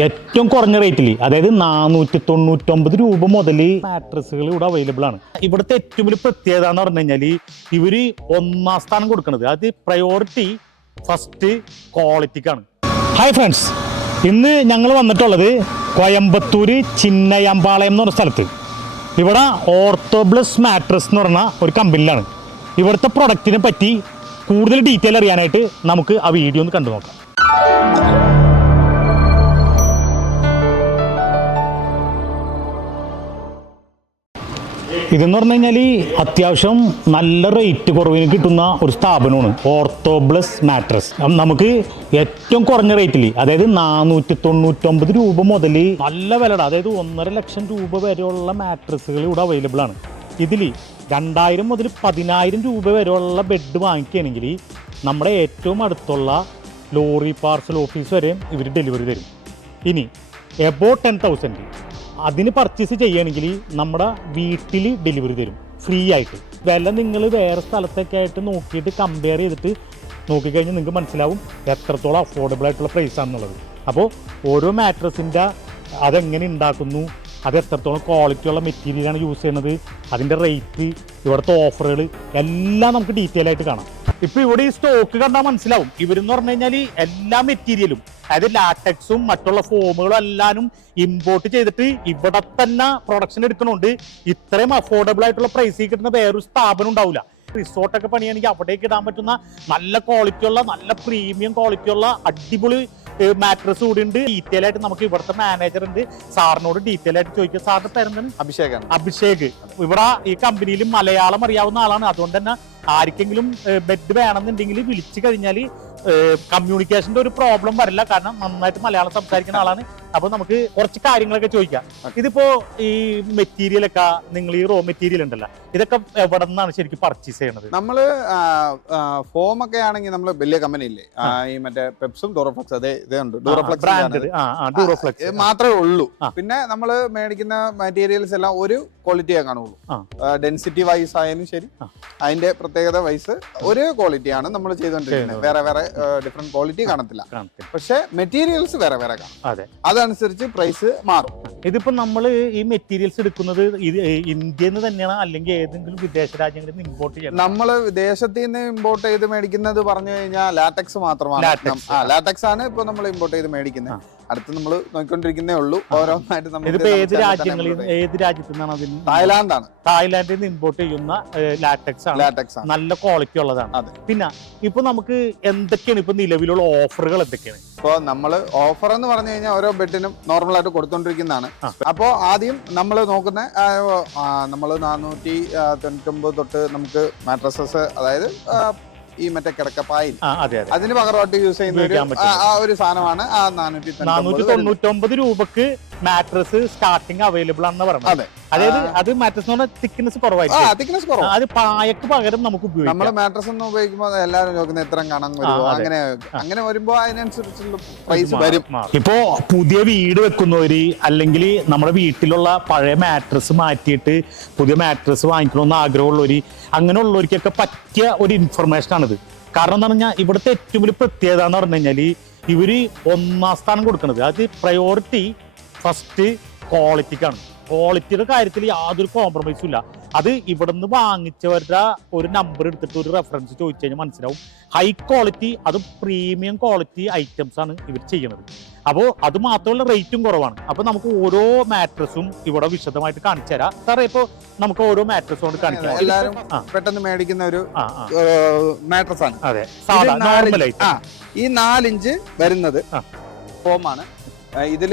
ഏറ്റവും കുറഞ്ഞ റേറ്റിൽ അതായത് നാനൂറ്റി തൊണ്ണൂറ്റൊമ്പത് രൂപ മുതൽ മാട്രസുകൾ ഇവിടെ അവൈലബിൾ ആണ്. ഇവിടുത്തെ ഏറ്റവും വലിയ പ്രത്യേകത എന്ന് പറഞ്ഞു കഴിഞ്ഞാൽ ഇവർ ഒന്നാം സ്ഥാനം കൊടുക്കുന്നത്. അത് പ്രയോറിറ്റി ഫസ്റ്റ് ക്വാളിറ്റിക്കാണ് ഹായ് ഫ്രണ്ട്സ് ഇന്ന് ഞങ്ങൾ വന്നിട്ടുള്ളത് കോയമ്പത്തൂര് ചിന്നയമ്പാളയം എന്ന് പറഞ്ഞ സ്ഥലത്ത്. ഇവിടെ ഓർത്തോബ്ലസ് മാട്രസ് എന്ന് പറഞ്ഞ ഒരു കമ്പനിയിലാണ് ഇവിടുത്തെ പ്രൊഡക്റ്റിനെ പറ്റി കൂടുതൽ ഡീറ്റെയിൽ അറിയാനായിട്ട് നമുക്ക് ആ വീഡിയോ ഒന്ന് കണ്ടു നോക്കാം ഇതെന്ന് പറഞ്ഞു കഴിഞ്ഞാൽ അത്യാവശ്യം നല്ല റേറ്റ് കുറവിന് കിട്ടുന്ന ഒരു സ്ഥാപനമാണ്. ഓർത്തോബ്ലസ് മാട്രസ് നമുക്ക് ഏറ്റവും കുറഞ്ഞ റേറ്റിൽ അതായത് നാനൂറ്റി തൊണ്ണൂറ്റൊമ്പത് രൂപ മുതൽ നല്ല വിലയുടെ അതായത് ഒന്നര ലക്ഷം രൂപ വരെയുള്ള മാട്രസുകൾ ഇവിടെ അവൈലബിൾ ആണ്. ഇതിൽ രണ്ടായിരം മുതൽ പതിനായിരം രൂപ വരെയുള്ള ബെഡ് വാങ്ങിക്കുകയാണെങ്കിൽ നമ്മുടെ ഏറ്റവും അടുത്തുള്ള ലോറി പാർസൽ ഓഫീസ് വരെയും ഇവർ ഡെലിവറി തരും. ഇനി എബോ ടെൻ തൗസൻഡ് അതിന് പർച്ചേസ് ചെയ്യുകയാണെങ്കിൽ നമ്മുടെ വീട്ടിൽ ഡെലിവറി തരും. ഫ്രീ ആയിട്ട്. വില നിങ്ങൾ വേറെ സ്ഥലത്തൊക്കെ ആയിട്ട് നോക്കിയിട്ട് കമ്പയർ ചെയ്തിട്ട് നോക്കിക്കഴിഞ്ഞാൽ നിങ്ങൾക്ക് മനസ്സിലാവും എത്രത്തോളം അഫോർഡബിൾ ആയിട്ടുള്ള പ്രൈസ് ആണെന്നുള്ളത്. അപ്പോൾ ഓരോ മാട്രസിന്റെ അതെങ്ങനെ ഉണ്ടാക്കുന്നു അത് എത്രത്തോളം ക്വാളിറ്റി ഉള്ള മെറ്റീരിയലാണ് യൂസ് ചെയ്യുന്നത് അതിന്റെ റേറ്റ് ഇവിടുത്തെ ഓഫറുകൾ എല്ലാം നമുക്ക് ഡീറ്റെയിൽ ആയിട്ട് കാണാം. ഇപ്പൊ ഇവിടെ ഈ സ്റ്റോക്ക് കണ്ടാൽ മനസ്സിലാവും. ഇവരെന്ന് പറഞ്ഞു കഴിഞ്ഞാൽ എല്ലാ മെറ്റീരിയലും അതായത് ലാറ്റക്സും മറ്റുള്ള ഫോമുകളും എല്ലാനും ഇമ്പോർട്ട് ചെയ്തിട്ട് ഇവിടെ തന്നെ പ്രൊഡക്ഷൻ എടുക്കണോണ്ട്. ഇത്രയും അഫോർഡബിൾ ആയിട്ടുള്ള പ്രൈസിൽ കിട്ടുന്ന വേറൊരു സ്ഥാപനം ഉണ്ടാവില്ല റിസോർട്ടൊക്കെ പണിയാണെങ്കിൽ അവിടേക്ക് ഇടാൻ പറ്റുന്ന നല്ല ക്വാളിറ്റി ഉള്ള നല്ല പ്രീമിയം ക്വാളിറ്റി ഉള്ള അടിപൊളി മാട്രസ് കൂടി ഉണ്ട്. ഡീറ്റെയിൽ ആയിട്ട് നമുക്ക് ഇവിടുത്തെ മാനേജർ ഉണ്ട്. സാറിനോട് ഡീറ്റെയിൽ ആയിട്ട് ചോദിക്കുക സാറിന്റെ പേരെന്താണ്? അഭിഷേക് അഭിഷേക്. ഇവിടെ ഈ കമ്പനിയിൽ മലയാളം അറിയാവുന്ന ആളാണ്. അതുകൊണ്ട് തന്നെ ആർക്കെങ്കിലും ബെഡ് വേണമെന്നുണ്ടെങ്കിൽ വിളിച്ചു കഴിഞ്ഞാൽ കമ്മ്യൂണിക്കേഷന്റെ ഒരു പ്രോബ്ലം വരില്ല. കാരണം നന്നായിട്ട് മലയാളം സംസാരിക്കുന്ന ആളാണ്. അപ്പൊ നമുക്ക് കുറച്ച് കാര്യങ്ങളൊക്കെ ചോദിക്കാം. ഇതിപ്പോ ഈ മെറ്റീരിയൽ ഒക്കെ നിങ്ങൾ ഈ റോ മെറ്റീരിയൽ ഉണ്ടല്ലോ ഇതൊക്കെ എവിടെ നിന്നാണ് ശരിക്കും പർച്ചേസ് ചെയ്യണത്? നമ്മൾ ഫോം ഒക്കെ ആണെങ്കിൽ നമ്മൾ വലിയ കമ്പനി ഇല്ലേ? ഈ മറ്റേ പെപ്സും ഡോറോഫ്ലക്സ് അതെ ഇതേ ഉണ്ട്. ഡോറോഫ്ലക്സ് ബ്രാൻഡ് ആ മാത്രമേ ഉള്ളൂ. പിന്നെ നമ്മൾ മേടിക്കുന്ന മെറ്റീരിയൽസ് എല്ലാം ഒരു ക്വാളിറ്റിയേ കാണുള്ളൂ. ഡെൻസിറ്റി വൈസ് ആയാലും ശരി. അതിന്റെ പ്രത്യേകത വൈസ് ഒരേ ക്വാളിറ്റിയാണ് നമ്മൾ ചെയ്തുകൊണ്ടിരിക്കുന്നത് വേറെ വേറെ ഡിഫറെന്റ് ക്വാളിറ്റി കാണത്തില്ല. പക്ഷെ മെറ്റീരിയൽസ് വേറെ വേറെ കാണും. അതെ അതനുസരിച്ച് പ്രൈസ് മാറും. ഇതിപ്പോ നമ്മൾ ഈ മെറ്റീരിയൽസ് എടുക്കുന്നത് ഇന്ത്യയിൽ നിന്ന് തന്നെയാണ്? അല്ലെങ്കിൽ ഏതെങ്കിലും വിദേശ രാജ്യങ്ങളിൽ നിന്ന് ഇമ്പോർട്ട് ചെയ്യണം നമ്മൾ വിദേശത്ത് നിന്ന് ഇമ്പോർട്ട് ചെയ്ത് മേടിക്കുന്നത് പറഞ്ഞു കഴിഞ്ഞാൽ ലാറ്റക്സ് മാത്രമാണ്. ആ ലാറ്റക്സ് ആണ് ഇപ്പൊ നമ്മൾ ഇമ്പോർട്ട് ചെയ്ത് മേടിക്കുന്നത്. അടുത്ത് നമ്മൾ നോക്കിക്കൊണ്ടിരിക്കുന്നേ ഉള്ളൂ. ഓരോന്നായിട്ട് നമ്മൾ ഏത് രാജ്യങ്ങളിൽ ഏത് രാജ്യത്തു നിന്നാണ് അതിന്. തായ്ലാന്റാണ് തായ്ലാന്റിൽ നിന്ന് ഇമ്പോർട്ട് ചെയ്യുന്ന ലാറ്റക്സ് ആണ്. ലാറ്റക്സ് ആണ്. നല്ല ക്വാളിറ്റി ഉള്ളതാണ്. അതെ. പിന്നെ ഇപ്പൊ നമുക്ക് എന്തൊക്കെയാണ് ഇപ്പൊ നിലവിലുള്ള ഓഫറുകൾ എന്തൊക്കെയാണ്? ഇപ്പോൾ നമ്മൾ ഓഫർ എന്ന് പറഞ്ഞു കഴിഞ്ഞാൽ ഓരോ ബെഡിനും നോർമൽ ആയിട്ട് കൊടുത്തോണ്ടിരിക്കുന്നതാണ്. അപ്പോ അപ്പോൾ ആദ്യം നമ്മൾ നോക്കുന്ന നമ്മൾ നാനൂറ്റി തൊണ്ണൂറ്റൊമ്പത് തൊട്ട് നമുക്ക് മാട്രസസ് അതായത് ഈ മറ്റേ കിടക്കപ്പായിൽ. പായ അതെ അതെ. അതിന് പകരമായിട്ട് യൂസ് ചെയ്യുന്ന ഒരു സാധനമാണ് ആ നാനൂറ്റി തൊണ്ണൂറ്റൊമ്പത് രൂപക്ക് മാട്രസ് സ്റ്റാർട്ടിങ് അവൈലബിൾ ആണെന്ന് പറഞ്ഞു അതായത് അത് മാട്രസ് തിക്നെസ് ആ കുറവായിരിക്കും. തിക്നെസ് കുറവ്. അത് പായക്ക് പകരം നമുക്ക് ഉപയോഗിക്കാം. നമ്മൾ മാട്രസ് ഒന്നും ഉപയോഗിക്കുമ്പോൾ എല്ലാവരും നോക്കുന്ന ഇത്ര അങ്ങനെ അങ്ങനെ വരുമ്പോൾ അതിനനുസരിച്ചുള്ള പ്രൈസ് വരും. ഇപ്പോ പുതിയ വീട് വെക്കുന്നവര് അല്ലെങ്കിൽ നമ്മുടെ വീട്ടിലുള്ള പഴയ മാട്രസ് മാറ്റിയിട്ട് പുതിയ മാട്രസ് വാങ്ങിക്കണമെന്ന് ആഗ്രഹമുള്ളവര് അങ്ങനെയുള്ളവർക്കൊക്കെ പറ്റിയ ഒരു ഇൻഫർമേഷൻ ആണിത്. കാരണം എന്ന് പറഞ്ഞാൽ ഇവിടുത്തെ ഏറ്റവും വലിയ പ്രത്യേകത എന്ന് പറഞ്ഞു കഴിഞ്ഞാൽ ഇവർ ഒന്നാം സ്ഥാനം കൊടുക്കുന്നത് അത് പ്രയോറിറ്റി ഫസ്റ്റ് ക്വാളിറ്റിക്കാണ് ക്വാളിറ്റിയുടെ കാര്യത്തിൽ യാതൊരു കോംപ്രമൈസും ഇല്ല. അത് ഇവിടുന്ന് വാങ്ങിച്ചവരുടെ ഒരു നമ്പർ എടുത്തിട്ട് ഒരു റെഫറൻസ് ചോദിച്ചു കഴിഞ്ഞാൽ മനസ്സിലാവും. ഹൈ ക്വാളിറ്റി അത് പ്രീമിയം ക്വാളിറ്റി ഐറ്റംസ് ആണ് ഇവർ ചെയ്യുന്നത്. അപ്പോൾ അത് മാത്രമല്ല റേറ്റും കുറവാണ്. അപ്പോൾ നമുക്ക് ഓരോ മാട്രസും ഇവിടെ വിശദമായിട്ട് കാണിച്ചു തരാം. സാറേ ഇപ്പോൾ നമുക്ക് ഓരോ മാട്രസ് കൊണ്ട് കാണിക്കാം. എല്ലാവരും പെട്ടെന്ന് മേടിക്കുന്ന ഒരു മാട്രസ് ആണ്. അതെ. സാധാരണ ഈ നാലിഞ്ച് വരുന്നത്. ഫോമാണ് ഇതിൽ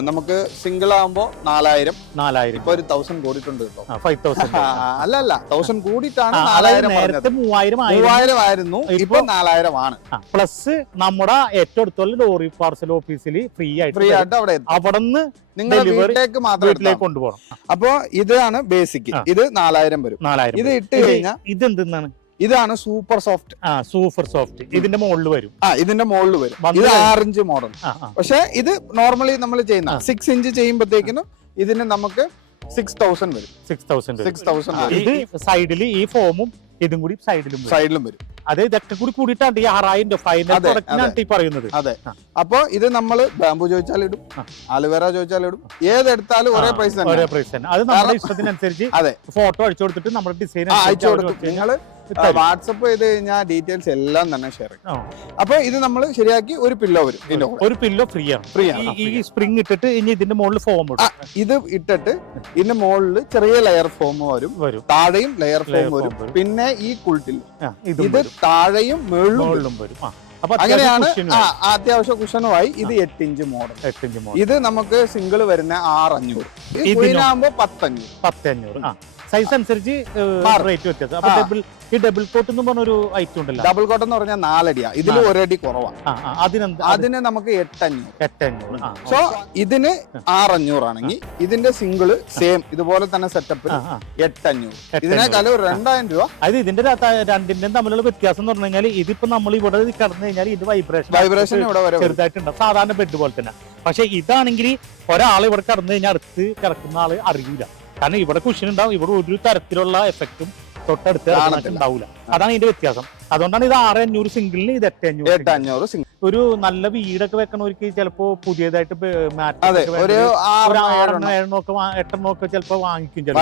നമുക്ക് സിംഗിൾ ആകുമ്പോ നാലായിരം. നാലായിരം. ഇപ്പൊ ഒരു തൗസൻഡ് കൂടിയിട്ടുണ്ട് കേട്ടോ. ഫൈവ് തൗസൻഡ് അല്ല അല്ല. തൗസൻഡ് കൂടിയിട്ടാണ് നാലായിരം നേരത്തെ മൂവായിരം മൂവായിരം ആയിരുന്നു. ഇപ്പൊ- നാലായിരം ആണ്. പ്ലസ് നമ്മുടെ ഏറ്റവും അടുത്തുള്ള ലോറി പാർസൽ ഓഫീസിൽ ഫ്രീ ആയിട്ട് ഫ്രീ. ആയിട്ട് അവിടെ അവിടെ നിന്ന് നിങ്ങൾ വീട്ടിലേക്ക് മാത്രം വീട്ടിലേക്ക് കൊണ്ടുപോകണം. അപ്പൊ ഇതാണ് ബേസിക് ഇത് നാലായിരം വരും. നാലായിരം ഇത് ഇട്ട് കഴിഞ്ഞാൽ ഇത് ഇതെന്തെന്നാണ്? ഇതാണ് സൂപ്പർ സോഫ്റ്റ്. ആ സൂപ്പർ സോഫ്റ്റ്. ഇതിന്റെ മുകളിൽ വരും. ആ ഇതിന്റെ മുകളിൽ വരും. ഇത് കഴിഞ്ഞ്- ആറിഞ്ച് മോഡൽ. പക്ഷെ ഇത് നോർമലി നമ്മൾ ചെയ്യുന്ന. സിക്സ് ഇഞ്ച് ചെയ്യുമ്പോഴത്തേക്കിനും ഇതിന് നമുക്ക് സിക്സ് തൗസൻഡ് വരും. സിക്സ് തൗസൻഡ് സിക്സ് തൗസൻഡ് ഇത് സൈഡിൽ ഈ ഫോമും ഇതും കൂടി സൈഡിലും സൈഡിലും വരും. അത് ഇതൊക്കെ കൂടി കൂടിയിട്ടാണ് ഈ ആറായിരം രൂപ ഫൈനൽ പ്രൊഡക്റ്റിനാണ് ഈ പറയുന്നത്. അതെ. അപ്പോ ഇത് നമ്മൾ ബാമ്പു ചോദിച്ചാൽ ഇടും. ആലുവേര ചോദിച്ചാൽ ഇടും. ഏതെടുത്താലും ഒരേ പ്രൈസ് തന്നെ. ഒരേ പ്രൈസ് തന്നെ. അത് നമ്മുടെ ഇഷ്ടത്തിനനുസരിച്ച് അതെ. ഫോട്ടോ അടിച്ചു കൊടുത്തിട്ട് നമ്മുടെ ഡിസൈൻ അയച്ചു കൊടുക്കും. നിങ്ങൾ വാട്സപ്പ് ചെയ്ത് കഴിഞ്ഞാൽ ഡീറ്റെയിൽസ് എല്ലാം തന്നെ ഷെയർ ചെയ്യും. അപ്പൊ ഇത് നമ്മൾ ശരിയാക്കി ഒരു പില്ലോ വരും ഇതിന്റെ ഒരു പില്ലോ ഫ്രീ ആണ്. ഫ്രീ ആണ്. ഈ- സ്പ്രിംഗ് ഇട്ടിട്ട് ഇനി ഇതിന്റെ മുകളിൽ ഫോം ഇടും. ഇത് ഇട്ടിട്ട് ഇതിന്റെ മുകളിൽ ചെറിയ ലെയർ ഫോം വരും. താഴെയും ലെയർ ഫോം വരും. പിന്നെ ഈ കുൾട്ടിൽ ഇതും. താഴെയും മുകളിലും വരും. അങ്ങനെയാണ് അത്യാവശ്യ കുഷനുമായി ഇത് എട്ട് ഇഞ്ച് മോഡൽ. എട്ട് ഇഞ്ച് മോഡൽ. ഇത് നമുക്ക് സിംഗിൾ വരുന്ന ആറ് അഞ്ഞൂറ് പത്തഞ്ഞൂറ്. പത്തഞ്ഞൂറ്. സൈസ് അനുസരിച്ച് റേറ്റ് വ്യത്യാസം. അപ്പൊ. ഡബിൾ ഈ ഡബിൾ കോട്ട് എന്ന് പറഞ്ഞ ഒരു ഐറ്റം ഉണ്ടല്ലോ. ഡബിൾ കോട്ട് എന്ന് പറഞ്ഞാൽ നാലടിയാ. ഇതിൽ. ഒരടി കുറവാണ് അതിനെന്ത് അതിന് നമുക്ക് എട്ടഞ്ഞൂറ്. എട്ടഞ്ഞൂറ്. സോ ഇതിന് ആറഞ്ഞൂറാണെങ്കിൽ ഇതിന്റെ സിംഗിൾ സെയിം ഇതുപോലെ തന്നെ സെറ്റപ്പ്. എട്ടഞ്ഞൂറ്. എട്ട് ഇതിനേക്കാളും ഒരു രണ്ടായിരം രൂപ. അത് ഇതിന്റെ രണ്ടിന്റെ രണ്ടിന്റെയും തമ്മിലുള്ള വ്യത്യാസം എന്ന് പറഞ്ഞു കഴിഞ്ഞാൽ ഇതിപ്പോ നമ്മൾ ഇവിടെ കടന്നു കഴിഞ്ഞാൽ ഇത് വൈബ്രേഷൻ വൈബ്രേഷൻ ഇവിടെ വരെ. ചെറുതായിട്ടുണ്ടാവും സാധാരണ ബെഡ് പോലെ തന്നെ. പക്ഷെ ഇതാണെങ്കിൽ ഒരാൾ ഇവിടെ കടന്നു കഴിഞ്ഞാൽ അടുത്ത് കിടക്കുന്ന ആൾ അറിയില്ല കാരണം ഇവിടെ കുഷൻ ഉണ്ടാവും. ഇവിടെ ഒരു തരത്തിലുള്ള എഫക്റ്റും തൊട്ടടുത്ത് ഉണ്ടാവില്ല അതാണ് ഇതിന്റെ വ്യത്യാസം. അതുകൊണ്ടാണ് ഇത് ആറ് അഞ്ഞൂറ് സിംഗിളിന് ഇത് എട്ട് അഞ്ഞൂറ് എട്ട് അഞ്ഞൂറ് സിംഗിൾ ഒരു നല്ല വീടൊക്കെ വെക്കണവർക്ക് ചിലപ്പോ പുതിയതായിട്ട് മാറ്റ് ഒരു ആറെണ്ണോ ഏഴെണ്ണോ. ഒക്കെ എട്ടെണ്ണോ ഒക്കെ ചിലപ്പോ വാങ്ങിക്കും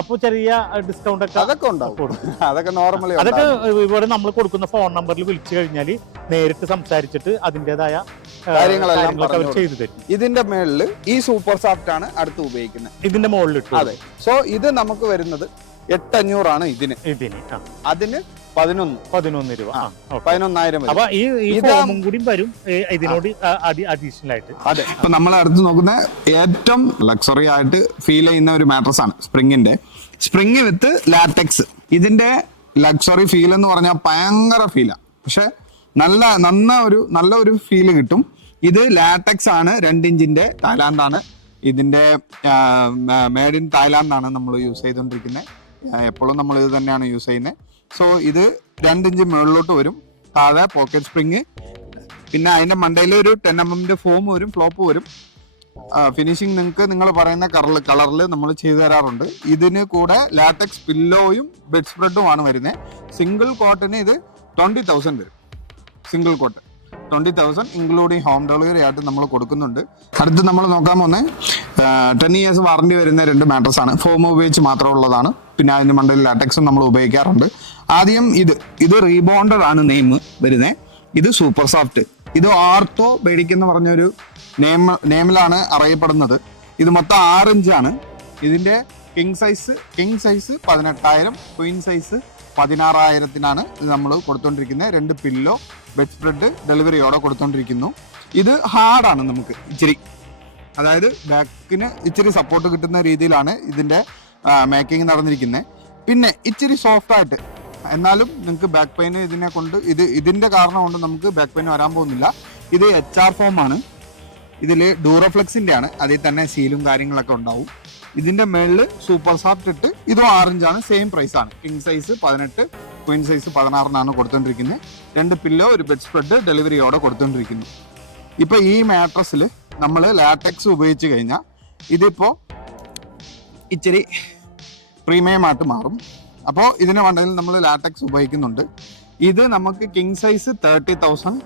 അപ്പൊ ചെറിയ ഡിസ്കൗണ്ട് ഒക്കെ അതൊക്കെ അതൊക്കെ നോർമലി അതൊക്കെ ഇവിടെ നമ്മൾ കൊടുക്കുന്ന ഫോൺ നമ്പറിൽ വിളിച്ചു കഴിഞ്ഞാൽ നേരിട്ട് സംസാരിച്ചിട്ട് അതിന്റെതായ കാര്യങ്ങളെല്ലാം ചെയ്തു തരും. ഇതിന്റെ മേളിൽ ഈ സൂപ്പർ സോഫ്റ്റ് ആണ് അടുത്ത് ഉപയോഗിക്കുന്നത്. ഇതിന്റെ മുകളിൽ അതെ. സോ ഇത് നമുക്ക് വരുന്നത് എട്ടഞ്ഞൂറാണ് ഇതിന്. ഇതിന് ആ, അതിന് പതിനൊന്ന്. പതിനൊന്ന് രൂപ. ആ. പതിനൊന്നായിരം വരും. അപ്പൊ ഈ ഈ ഇതാ- ഫോമും കൂടി വരും ഏ, ഇതിനോട് അഡീഷണൽ ആയിട്ട് അതെ. ഇപ്പൊ നമ്മൾ അടുത്ത് നോക്കുന്ന ഏറ്റവും ലക്സറി ആയിട്ട് ഫീൽ ചെയ്യുന്ന ഒരു മാട്രസ് ആണ് സ്പ്രിങ്ങിന്റെ സ്പ്രിങ് വിത്ത് ലാറ്റക്സ് ഇതിന്റെ ലക്സറി ഫീൽ എന്ന് പറഞ്ഞാൽ ഭയങ്കര ഫീലാ പക്ഷെ നല്ല നന്ന ഒരു നല്ല ഒരു ഫീൽ കിട്ടും. ഇത് ലാറ്റക്സ് ആണ് രണ്ട് ഇഞ്ചിന്റെ തായ്ലാന്റ് ആണ്. ഇതിന്റെ മേഡ് ഇൻ തായ്ലാന്റ് ആണ് നമ്മൾ യൂസ് ചെയ്തുകൊണ്ടിരിക്കുന്നത് എപ്പോഴും നമ്മൾ ഇത് തന്നെയാണ് യൂസ് ചെയ്യുന്നത്. സോ ഇത് രണ്ടിഞ്ച് മുകളിലോട്ട് വരും. താഴെ പോക്കറ്റ് സ്പ്രിങ് പിന്നെ അതിന്റെ മണ്ടയിൽ ഒരു ടെൻ എം എമ്മിന്റെ ഫോം വരും ഫ്ലോപ്പ് വരും. ഫിനിഷിങ് നിങ്ങൾക്ക് നിങ്ങൾ പറയുന്ന കളർ കളറിൽ നമ്മൾ ചെയ്തു തരാറുണ്ട്. ഇതിന് കൂടെ ലാറ്റക്സ് പില്ലോയും ബെഡ് സ്പ്രെഡും ആണ് വരുന്നത്. സിംഗിൾ കോട്ടിന് ഇത് ട്വന്റി തൗസൻഡ് വരും. Single coat twenty thousand including home delivery ആയിട്ട് നമ്മൾ കൊടുക്കുന്നുണ്ട്. അടുത്ത് നമ്മൾ നോക്കാൻ പോകുന്നത് ടെൻ ഇയേഴ്സ് വാറണ്ടി വരുന്ന രണ്ട് മാട്രസ് ആണ്. ഫോം ഉപയോഗിച്ച് മാത്രമുള്ളതാണ് പിന്നെ അതിന് മണ്ടയിൽ ലാറ്റക്സും നമ്മൾ ഉപയോഗിക്കാറുണ്ട്. ആദ്യം ഇത് ഇത് റീബോണ്ടഡ് ആണ് നെയിം വരുന്നത് ഇത് സൂപ്പർ സോഫ്റ്റ് ഇത് ആർത്തോ ബേഡിക് എന്ന് പറഞ്ഞൊരു നെയിം നെയിമിലാണ് അറിയപ്പെടുന്നത്. ഇത് മൊത്തം ആറ് ഇഞ്ചാണ് ഇതിന്റെ കിങ് സൈസ് കിങ് സൈസ് പതിനെട്ടായിരം ക്വീൻ സൈസ് പതിനാറായിരത്തിനാണ് ഇത് നമ്മൾ കൊടുത്തോണ്ടിരിക്കുന്നത് രണ്ട് പില്ലോ ബെഡ് സ്പ്രെഡ് ഡെലിവറിയോടെ കൊടുത്തോണ്ടിരിക്കുന്നു. ഇത് ഹാർഡാണ് നമുക്ക് ഇച്ചിരി. അതായത് ബാക്കിന് ഇച്ചിരി സപ്പോർട്ട് കിട്ടുന്ന രീതിയിലാണ് ഇതിന്റെ മേക്കിംഗ് നടന്നിരിക്കുന്നത് പിന്നെ ഇച്ചിരി സോഫ്റ്റ് ആയിട്ട് എന്നാലും നിങ്ങൾക്ക് ബാക്ക് പെയിൻ ഇതിനെ കൊണ്ട് ഇത് ഇതിന്റെ കാരണം കൊണ്ട് നമുക്ക് ബാക്ക് പെയിൻ വരാൻ പോകുന്നില്ല. ഇത് എച്ച് ആർ ഫോം ആണ്. ഇതിൽ ഡൂറോഫ്ലെക്സിന്റെ ആണ് അതിൽ തന്നെ സീലും കാര്യങ്ങളൊക്കെ ഉണ്ടാവും. ഇതിന്റെ മേളിൽ സൂപ്പർ സോഫ്റ്റ് ഇട്ട് ഇതും ആറഞ്ചാണ് സെയിം പ്രൈസാണ് കിങ് സൈസ് പതിനെട്ട് ക്വീൻ സൈസ് പതിനാറിനാണ് കൊടുത്തോണ്ടിരിക്കുന്നത് രണ്ട് പില്ലോ ഒരു ബെഡ് സ്പ്രെഡ് ഡെലിവറിയോടെ കൊടുത്തോണ്ടിരിക്കുന്നു. ഇപ്പൊ ഈ മാട്രസിൽ നമ്മൾ ലാറ്റക്സ് ഉപയോഗിച്ച് കഴിഞ്ഞാൽ ഇതിപ്പോ ഇച്ചിരി പ്രീമിയമായിട്ട് മാറും. അപ്പോൾ ഇതിന് വേണ്ടതിൽ നമ്മൾ ലാറ്റക്സ് ഉപയോഗിക്കുന്നുണ്ട്. ഇത് നമുക്ക് king size thirty thousand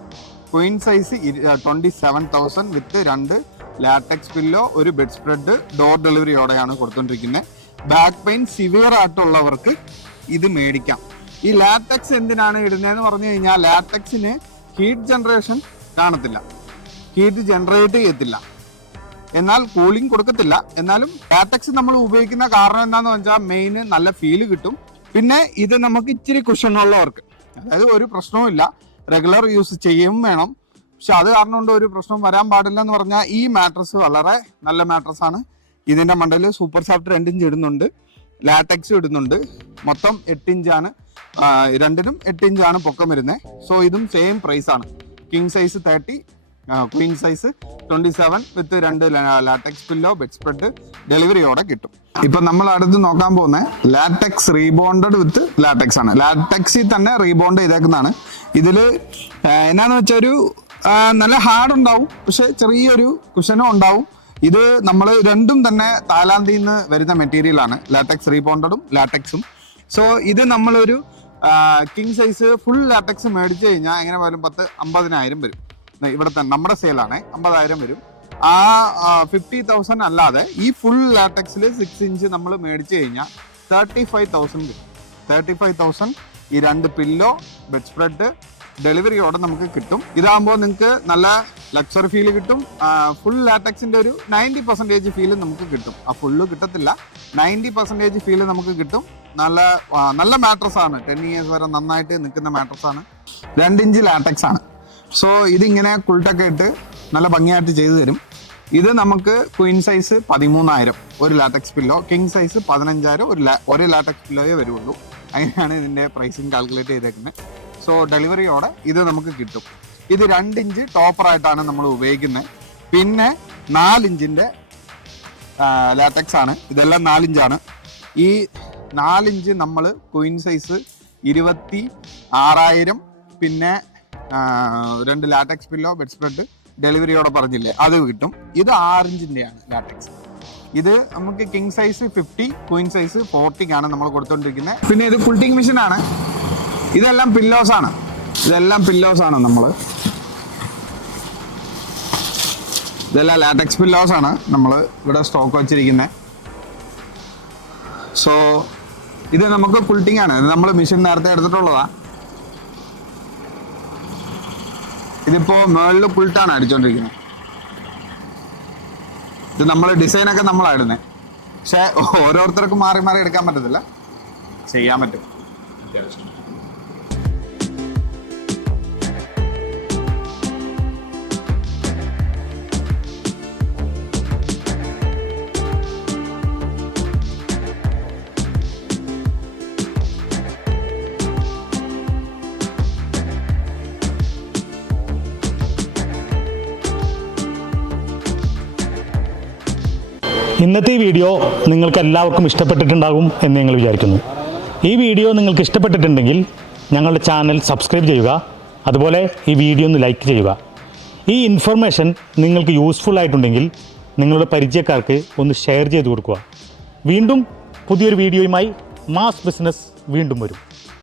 queen size twenty seven thousand with രണ്ട് ലാറ്റക്സ് പില്ലോ ഒരു ബെഡ് സ്പ്രെഡ് ഡോർ ഡെലിവറിയോടെയാണ് കൊടുത്തോണ്ടിരിക്കുന്നത് ബാക്ക് പെയിൻ സിവിയർ ആയിട്ടുള്ളവർക്ക് ഇത് മേടിക്കാം. ഈ ലാറ്റക്സ് എന്തിനാണ് ഇടുന്നതെന്ന് പറഞ്ഞു കഴിഞ്ഞാൽ ലാറ്റക്സിന് ഹീറ്റ് ജനറേഷൻ കാണത്തില്ല. ഹീറ്റ് ജനറേറ്റ് ചെയ്യത്തില്ല. എന്നാൽ കൂളിംഗ് കൊടുക്കത്തില്ല. എന്നാലും ലാറ്റക്സ് നമ്മൾ ഉപയോഗിക്കുന്ന കാരണം എന്താണെന്ന് വെച്ചാൽ മെയിൻ നല്ല ഫീൽ കിട്ടും. പിന്നെ ഇത് നമുക്ക് ഇച്ചിരി കുഷനുള്ളവർക്ക് അതായത് ഒരു പ്രശ്നവുമില്ല റെഗുലർ യൂസ് ചെയ്യും വേണം. പക്ഷെ അത് കാരണം കൊണ്ട് ഒരു പ്രശ്നം വരാൻ പാടില്ല എന്ന് പറഞ്ഞാൽ ഈ മാട്രസ് വളരെ നല്ല മാട്രസ് ആണ്. ഇതിന്റെ മണ്ടയിൽ സൂപ്പർ സോഫ്റ്റ് രണ്ട് ഇഞ്ച് ഇടുന്നുണ്ട്. ലാറ്റക്സ് ഇടുന്നുണ്ട്. മൊത്തം എട്ട് ഇഞ്ചാണ് രണ്ടിനും എട്ട് ഇഞ്ചാണ് പൊക്കം വരുന്നത് സോ ഇതും സെയിം പ്രൈസ് ആണ്. King size thirty queen size twenty seven with രണ്ട് ലാറ്റക്സ് പില്ലോ ബെഡ് സ്പ്രെഡ് ഡെലിവറിയോടെ കിട്ടും. ഇപ്പൊ നമ്മൾ അടുത്ത് നോക്കാൻ പോകുന്ന ലാറ്റക്സ് റീബോണ്ടഡ് വിത്ത് ലാറ്റക്സ് ആണ്. ലാറ്റക്സിൽ തന്നെ റീബോണ്ട് ചെയ്തേക്കുന്നതാണ്. ഇതിൽ ആ, എന്നാന്ന് വെച്ചാൽ ഒരു നല്ല ഹാർഡ് ഉണ്ടാവും. പക്ഷെ ചെറിയൊരു കുഷനും ഉണ്ടാവും. ഇത് നമ്മൾ രണ്ടും തന്നെ തായ്ലാന്തിൽ നിന്ന് വരുന്ന മെറ്റീരിയൽ ആണ്. ലാറ്റക്സ് റീബോണ്ടഡും ലാറ്റക്സും സോ ഇത് നമ്മളൊരു കിങ് സൈസ് ഫുൾ ലാറ്റക്സ് മേടിച്ചു കഴിഞ്ഞാൽ എങ്ങനെ പോയാലും പത്ത് അമ്പതിനായിരം വരും. ഇവിടെ തന്നെ നമ്മുടെ സെയിലാണ് അമ്പതായിരം വരും. ആ ഫിഫ്റ്റി തൗസൻഡ് അല്ലാതെ ഈ ഫുൾ ലാറ്റക്സിൽ സിക്സ് ഇഞ്ച് നമ്മൾ മേടിച്ചു കഴിഞ്ഞാൽ thirty five thousand thirty five thousand ഈ രണ്ട് പില്ലോ ബെഡ് സ്പ്രെഡ് ഡെലിവറിയോടെ നമുക്ക് കിട്ടും. ഇതാകുമ്പോൾ നിങ്ങൾക്ക് നല്ല ലക്സറി ഫീൽ കിട്ടും. ഫുൾ ലാറ്റക്സിന്റെ ഒരു നയന്റി പെർസെന്റേജ് ഫീൽ നമുക്ക് കിട്ടും. ആ ഫുള്ള് കിട്ടത്തില്ല. നയന്റി പെർസെന്റേജ് ഫീൽ നമുക്ക് കിട്ടും. നല്ല നല്ല മാട്രസ് ആണ്. ടെൻ ഇയേഴ്സ് വരെ നന്നായിട്ട് നിൽക്കുന്ന മാട്രസ് ആണ്. രണ്ട് ഇഞ്ച് ലാറ്റക്സ് ആണ്. സോ ഇതിങ്ങനെ കുൾട്ടൊക്കെ ഇട്ട് നല്ല ഭംഗിയായിട്ട് ചെയ്തു തരും. ഇത് നമുക്ക് ക്വീൻ സൈസ് പതിമൂന്നായിരം ഒരു ലാറ്റക്സ് പില്ലോ കിങ് സൈസ് പതിനഞ്ചായിരം ഒരു ഒരു ലാറ്റക്സ് പില്ലോയേ വരുള്ളൂ. അങ്ങനെയാണ് ഇതിന്റെ പ്രൈസിങ് കാൽക്കുലേറ്റ് ചെയ്തേക്കുന്നത് സോ ഡെലിവറിയോടെ ഇത് നമുക്ക് കിട്ടും. ഇത് രണ്ട് ഇഞ്ച് ടോപ്പറായിട്ടാണ് നമ്മൾ ഉപയോഗിക്കുന്നത് പിന്നെ നാലിഞ്ചിന്റെ ലാറ്റക്സ് ആണ്. ഇതെല്ലാം നാലിഞ്ചാണ്. ഈ നാലിഞ്ച് നമ്മൾ കൊയിൻ സൈസ് ഇരുപത്തി ആറായിരം പിന്നെ രണ്ട് ലാറ്റക്സ് പില്ലോ ബെഡ് സ്പ്രെഡ് ഡെലിവറിയോടെ പറഞ്ഞില്ലേ അത് കിട്ടും. ഇത് ആറിഞ്ചിന്റെയാണ് ലാറ്റക്സ് ഇത് നമുക്ക് king size fifty queen size ഫോർട്ടിക്കാണ് നമ്മൾ കൊടുത്തോണ്ടിരിക്കുന്നത് പിന്നെ ഇത് ഫുൾട്ടിങ് മെഷീൻ ആണ്. ഇതെല്ലാം പില്ലോസ് ആണ്. ഇതെല്ലാം പില്ലോസ് ആണ് നമ്മൾ ഇതെല്ലാം ലാറ്റക്സ് പില്ലോസ് ആണ് നമ്മൾ ഇവിടെ സ്റ്റോക്ക് വെച്ചിരിക്കുന്നത് സോ ഇത് നമുക്ക് കുൾട്ടിങ് ആണ്. നമ്മൾ മെഷീൻ നേരത്തെ എടുത്തിട്ടുള്ളതാ. ഇതിപ്പോ മേളിൽ പുൾട്ടാണ് അടിച്ചോണ്ടിരിക്കുന്നത് ഇത് നമ്മൾ ഡിസൈനൊക്കെ നമ്മളായിരുന്നേ പക്ഷെ ഓരോരുത്തർക്കും മാറി മാറി എടുക്കാൻ പറ്റത്തില്ല. ചെയ്യാൻ പറ്റും. ഇന്നത്തെ ഈ വീഡിയോ നിങ്ങൾക്ക് എല്ലാവർക്കും ഇഷ്ടപ്പെട്ടിട്ടുണ്ടാകും എന്ന് ഞങ്ങൾ വിചാരിക്കുന്നു. ഈ വീഡിയോ നിങ്ങൾക്ക് ഇഷ്ടപ്പെട്ടിട്ടുണ്ടെങ്കിൽ ഞങ്ങളുടെ ചാനൽ സബ്സ്ക്രൈബ് ചെയ്യുക അതുപോലെ ഈ വീഡിയോ ഒന്ന് ലൈക്ക് ചെയ്യുക. ഈ ഇൻഫർമേഷൻ നിങ്ങൾക്ക് യൂസ്ഫുൾ ആയിട്ടുണ്ടെങ്കിൽ നിങ്ങളുടെ പരിചയക്കാർക്ക് ഒന്ന് ഷെയർ ചെയ്ത് കൊടുക്കുക. വീണ്ടും പുതിയൊരു വീഡിയോയുമായി മാസ് ബിസിനസ് വീണ്ടും വരും.